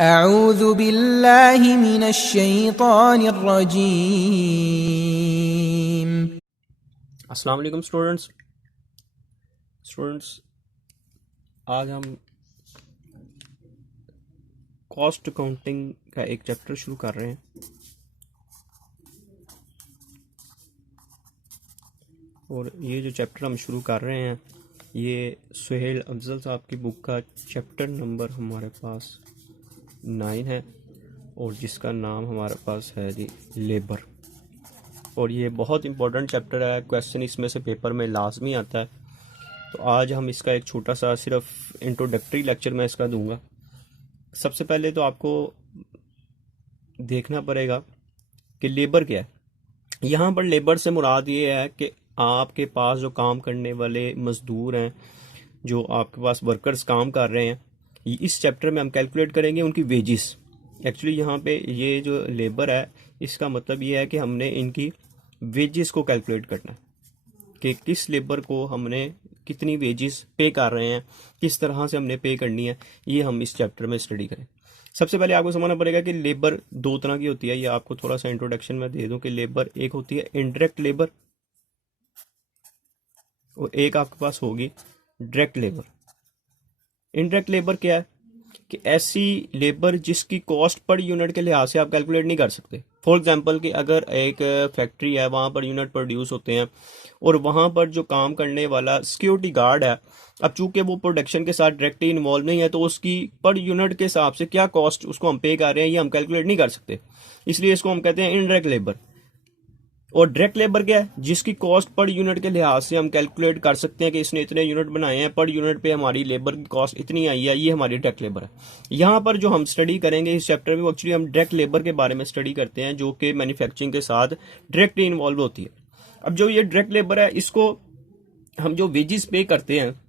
अऊज़ु बिल्लाहि मिनश शैतानिर रजीम। अस्सलाम वालेकुम स्टूडेंट्स, आज हम कॉस्ट अकाउंटिंग का एक चैप्टर शुरू कर रहे हैं। और ये जो चैप्टर हम शुरू कर रहे हैं ये सुहेल अफजल साहब की बुक का चैप्टर नंबर हमारे पास 9 है और जिसका नाम हमारे पास है जी लेबर। और ये बहुत इंपॉर्टेंट चैप्टर है, क्वेश्चन इसमें से पेपर में लाजमी आता है। तो आज हम इसका एक छोटा सा सिर्फ इंट्रोडक्टरी लेक्चर मैं इसका दूंगा। सबसे पहले तो आपको देखना पड़ेगा कि लेबर क्या है। यहाँ पर लेबर से मुराद ये है कि आपके पास जो काम करने वाले मजदूर हैं, जो आपके पास वर्कर्स काम कर रहे हैं, इस चैप्टर में हम कैलकुलेट करेंगे उनकी वेजिस। एक्चुअली यहाँ पे ये जो लेबर है इसका मतलब ये है कि हमने इनकी वेजिस को कैलकुलेट करना है कि किस लेबर को हमने कितनी वेजिस पे कर रहे हैं, किस तरह से हमने पे करनी है, ये हम इस चैप्टर में स्टडी करें। सबसे पहले आपको समझना पड़ेगा कि लेबर दो तरह की होती है। ये आपको थोड़ा सा इंट्रोडक्शन में दे दूं कि लेबर एक होती है इनडायरेक्ट लेबर और एक आपके पास होगी डायरेक्ट लेबर। इनडायरेक्ट लेबर क्या है कि ऐसी लेबर जिसकी कॉस्ट पर यूनिट के लिहाज से आप कैलकुलेट नहीं कर सकते। फॉर एग्जांपल कि अगर एक फैक्ट्री है, वहां पर यूनिट प्रोड्यूस होते हैं और वहां पर जो काम करने वाला सिक्योरिटी गार्ड है, अब चूंकि वो प्रोडक्शन के साथ डायरेक्टली इन्वॉल्व नहीं है तो उसकी पर यूनिट के हिसाब से क्या कॉस्ट उसको हम पे कर रहे हैं ये हम कैलकुलेट नहीं कर सकते। इसलिए इसको हम कहते हैं इनडायरेक्ट लेबर। और डायरेक्ट लेबर क्या है, जिसकी कॉस्ट पर यूनिट के लिहाज से हम कैलकुलेट कर सकते हैं कि इसने इतने यूनिट बनाए हैं, पर यूनिट पे हमारी लेबर की कॉस्ट इतनी आई है, ये हमारी डायरेक्ट लेबर है। यहाँ पर जो हम स्टडी करेंगे इस चैप्टर में, एक्चुअली हम डायरेक्ट लेबर के बारे में स्टडी करते हैं जो कि मैन्युफैक्चरिंग के साथ डायरेक्टली इन्वॉल्व होती है। अब जो ये डायरेक्ट लेबर है, इसको हम जो वेजेस पे करते हैं,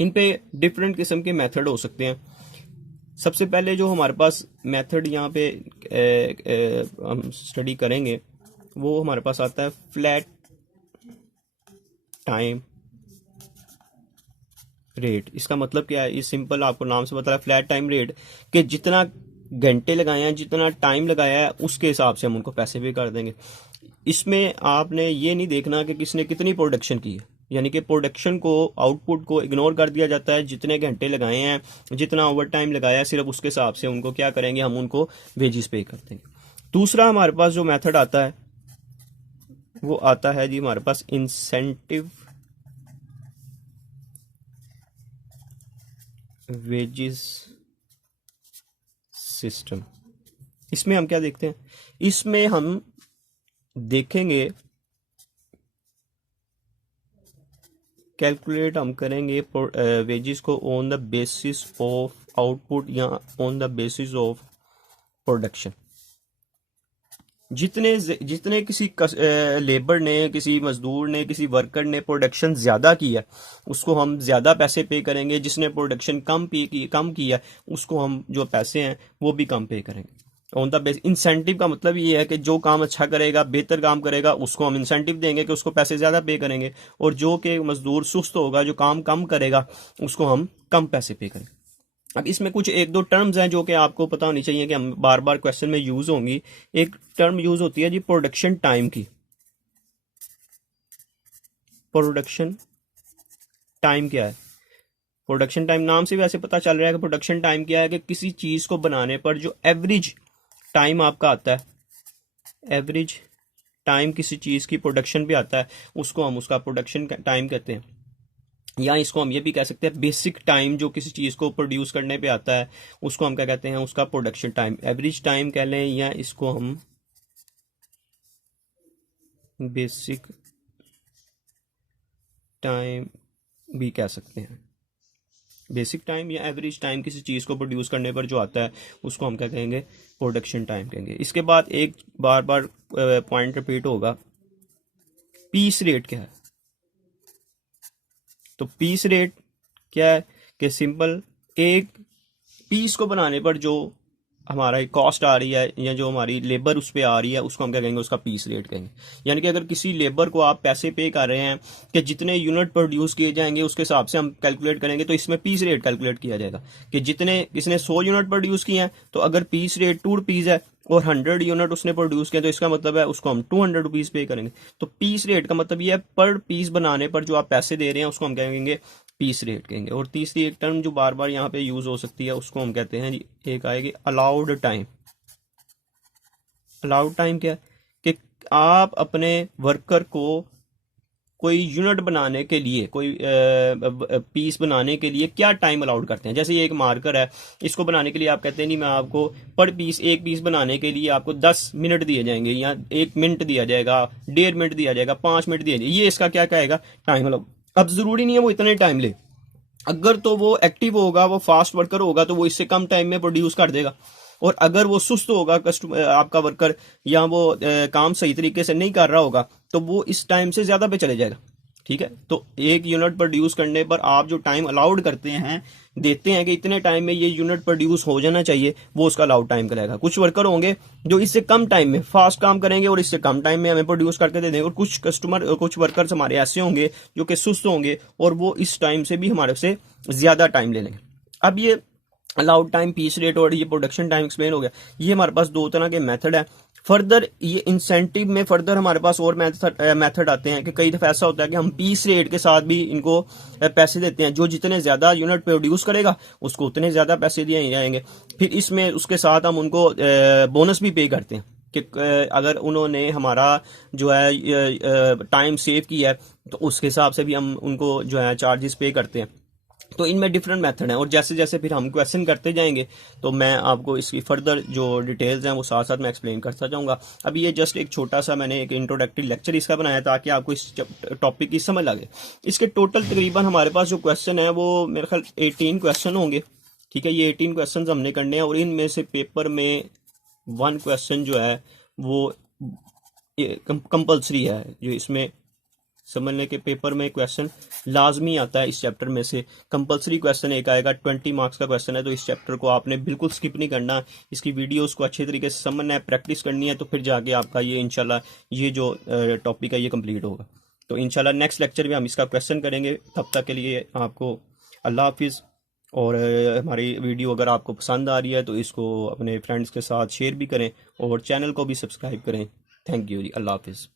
इन पे डिफरेंट किस्म के मेथड हो सकते हैं। सबसे पहले जो हमारे पास मेथड यहाँ पे हम स्टडी करेंगे वो हमारे पास आता है फ्लैट टाइम रेट। इसका मतलब क्या है, ये सिंपल आपको नाम से पता है, फ्लैट टाइम रेट, कि जितना घंटे लगाए हैं, जितना टाइम लगाया है, उसके हिसाब से हम उनको पैसे पे कर देंगे। इसमें आपने ये नहीं देखना कि किसने कितनी प्रोडक्शन की है, यानी कि प्रोडक्शन को, आउटपुट को इग्नोर कर दिया जाता है। जितने घंटे लगाए हैं, जितना ओवर टाइम लगाया है, सिर्फ उसके हिसाब से उनको क्या करेंगे, हम उनको वेजेस पे कर देंगे। दूसरा हमारे पास जो मेथड आता है वो आता है जी हमारे पास इंसेंटिव वेजेस सिस्टम। इसमें हम क्या देखते हैं, इसमें हम देखेंगे, कैलकुलेट हम करेंगे वेजेस को on the basis of output या on the basis of production. जितने जितने किसी लेबर ने, किसी मजदूर ने, किसी वर्कर ने प्रोडक्शन ज्यादा की है, उसको हम ज्यादा पैसे पे करेंगे। जिसने प्रोडक्शन कम किया उसको हम जो पैसे हैं वो भी कम पे करेंगे। ऑन द बेस इंसेंटिव का मतलब ये है कि जो काम अच्छा करेगा, बेहतर काम करेगा, उसको हम इंसेंटिव देंगे कि उसको पैसे ज्यादा पे करेंगे, और जो कि मजदूर सुस्त होगा, जो काम कम करेगा, उसको हम कम पैसे पे करेंगे। अब इसमें कुछ एक दो टर्म्स हैं जो कि आपको पता होनी चाहिए कि हम बार बार क्वेश्चन में यूज होंगी। एक टर्म यूज होती है जी प्रोडक्शन टाइम की। प्रोडक्शन टाइम क्या है? प्रोडक्शन टाइम नाम से वैसे पता चल रहा है कि प्रोडक्शन टाइम क्या है, कि किसी चीज को बनाने पर जो एवरेज टाइम आपका आता है, एवरेज टाइम किसी चीज की प्रोडक्शन पे आता है, उसको हम उसका प्रोडक्शन टाइम कहते हैं। या इसको हम ये भी कह सकते हैं बेसिक टाइम, जो किसी चीज़ को प्रोड्यूस करने पे आता है, उसको हम क्या कहते हैं, उसका प्रोडक्शन टाइम, एवरेज टाइम कह लें, या इसको हम बेसिक टाइम भी कह सकते हैं। बेसिक टाइम या एवरेज टाइम किसी चीज़ को प्रोड्यूस करने पर जो आता है उसको हम क्या कहेंगे, प्रोडक्शन टाइम कहेंगे। इसके बाद एक बार बार पॉइंट रिपीट होगा, पीस रेट क्या है? तो पीस रेट क्या है कि सिंपल, एक पीस को बनाने पर जो हमारा कॉस्ट आ रही है या जो हमारी लेबर उस पर आ रही है उसको हम क्या कहेंगे, उसका पीस रेट कहेंगे। यानी कि अगर किसी लेबर को आप पैसे पे कर रहे हैं कि जितने यूनिट प्रोड्यूस किए जाएंगे उसके हिसाब से हम कैलकुलेट करेंगे, तो इसमें पीस रेट कैलकुलेट किया जाएगा कि जितने किसने 100 यूनिट प्रोड्यूस किए हैं तो अगर पीस रेट 2 रुपीज़ है और 100 यूनिट उसने प्रोड्यूस किया तो इसका मतलब है उसको हम 200 रुपीज़ पे करेंगे। तो पीस रेट का मतलब ये है पर पीस बनाने पर जो आप पैसे दे रहे हैं उसको हम कहेंगे पीस रेट कहेंगे। और तीसरी एक टर्म जो बार बार यहाँ पे यूज हो सकती है उसको हम कहते हैं जी, एक आएगी अलाउड टाइम। अलाउड टाइम क्या है कि आप अपने वर्कर को कोई यूनिट बनाने के लिए, कोई पीस बनाने के लिए क्या टाइम अलाउड करते हैं। जैसे ये एक मार्कर है, इसको बनाने के लिए आप कहते हैं नहीं मैं आपको पर पीस, एक पीस बनाने के लिए आपको 10 मिनट दिए जाएंगे या 1 मिनट दिया जाएगा, 1.5 मिनट दिया जाएगा, 5 मिनट दिया जाएगा, ये इसका क्या कहेगा टाइम अलाउड। अब जरूरी नहीं है वो इतने टाइम ले, अगर तो वो एक्टिव होगा, वो फास्ट वर्कर होगा तो वो इससे कम टाइम में प्रोड्यूस कर देगा। और अगर वो सुस्त होगा कस्टमर आपका वर्कर, या वो काम सही तरीके से नहीं कर रहा होगा तो वो इस टाइम से ज्यादा पे चले जाएगा। ठीक है, तो एक यूनिट प्रोड्यूस करने पर आप जो टाइम अलाउड करते हैं, देते हैं कि इतने टाइम में ये यूनिट प्रोड्यूस हो जाना चाहिए, वो उसका अलाउड टाइम कहलाएगा। कुछ वर्कर होंगे जो इससे कम टाइम में फास्ट काम करेंगे और इससे कम टाइम में हमें प्रोड्यूस करके दे देंगे, और कुछ वर्कर्स हमारे ऐसे होंगे जो कि सुस्त होंगे और वो इस टाइम से भी हमारे से ज्यादा टाइम ले लेंगे। अब ये अलाउड टाइम, पीस रेट और ये प्रोडक्शन टाइम एक्सप्लेन हो गया। ये हमारे पास दो तरह के मेथड है। फर्दर ये इंसेंटिव में फर्दर हमारे पास और मेथड आते हैं कि कई दफा ऐसा होता है कि हम पीस रेट के साथ भी इनको पैसे देते हैं, जो जितने ज्यादा यूनिट प्रोड्यूस करेगा उसको उतने ज्यादा पैसे दिए जाएंगे। फिर इसमें उसके साथ हम उनको बोनस भी पे करते हैं कि अगर उन्होंने हमारा जो है टाइम सेव किया है तो उसके हिसाब से भी हम उनको जो है चार्जेस पे करते हैं। तो इनमें डिफरेंट मेथड हैं, और जैसे जैसे फिर हम क्वेश्चन करते जाएंगे तो मैं आपको इसकी फर्दर जो डिटेल्स हैं वो साथ साथ मैं एक्सप्लेन करता जाऊंगा। अभी ये जस्ट एक छोटा सा मैंने एक इंट्रोडक्टरी लेक्चर इसका बनाया ताकि आपको इस टॉपिक की समझ लगे। इसके टोटल तकरीबन हमारे पास जो क्वेश्चन है वो मेरे ख्याल 18 क्वेश्चन होंगे। ठीक है, ये 18 क्वेश्चन हमने करने हैं, और इनमें से पेपर में 1 क्वेश्चन जो है वो कंपल्सरी है, जो इसमें समझने के पेपर में क्वेश्चन लाजमी आता है। इस चैप्टर में से कंपलसरी क्वेश्चन एक आएगा, 20 मार्क्स का क्वेश्चन है, तो इस चैप्टर को आपने बिल्कुल स्किप नहीं करना। इसकी वीडियोस को अच्छे तरीके से समझना है, प्रैक्टिस करनी है, तो फिर जाके आपका ये इंशाल्लाह ये जो टॉपिक है ये कंप्लीट होगा। तो इंशाल्लाह नेक्स्ट लेक्चर में हम इसका क्वेश्चन करेंगे। तब तक के लिए आपको अल्लाह हाफिज़। और हमारी वीडियो अगर आपको पसंद आ रही है तो इसको अपने फ्रेंड्स के साथ शेयर भी करें और चैनल को भी सब्सक्राइब करें। थैंक यू जी, अल्लाह हाफिज़।